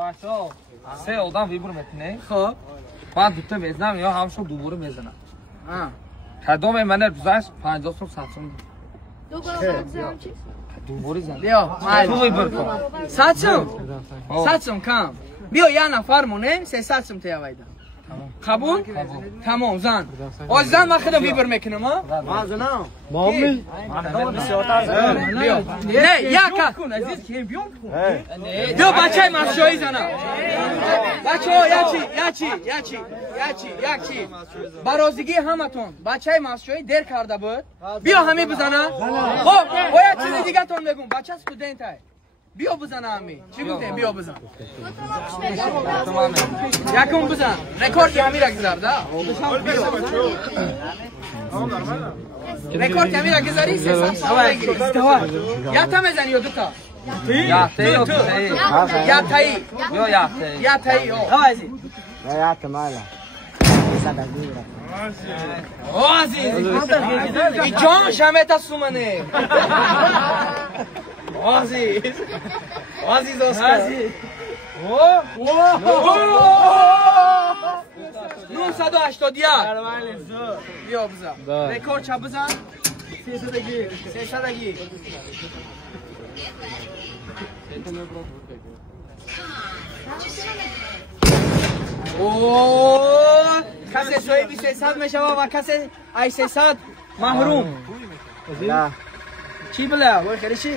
باشا 3 آدم ویبر میتونه خب بعد دوتا بزنم یا همشون دوباره بزنم کدام من روزش 50 سوم 100 سوم دوباره زن بیا تو ویبر کن 100 سوم کم بیا یه نفر مونه 300 سوم تیویدم قبول؟ تمام زن آزدن من خیلی ویبر میکنم ها؟ ما زنم مامی نه یک کن بیا بچه مفشایی زنم بچه ها یکی برازیگی همتون بچه مفشایی در کرده بود بیا همه بزنم خب باید چیز دیگه تون بگم بچه استودنت های بیا بزن همی چی گفتیم بیا بزن یکم بزن رکورد همی را گذار ده رکورد همی را گذاری 300 سال بگیری یا تا میزنی یا دوتا یا تایی یا تایی یا تایی یا کمالا عزیز این جان شمه تا سومنه عزیز اسکار 981 بیا بزن رکورد چه بزن 300 کسی صاحبی 300 میشوه و کسی ای 300 محروم چی بله؟ خیلی چی؟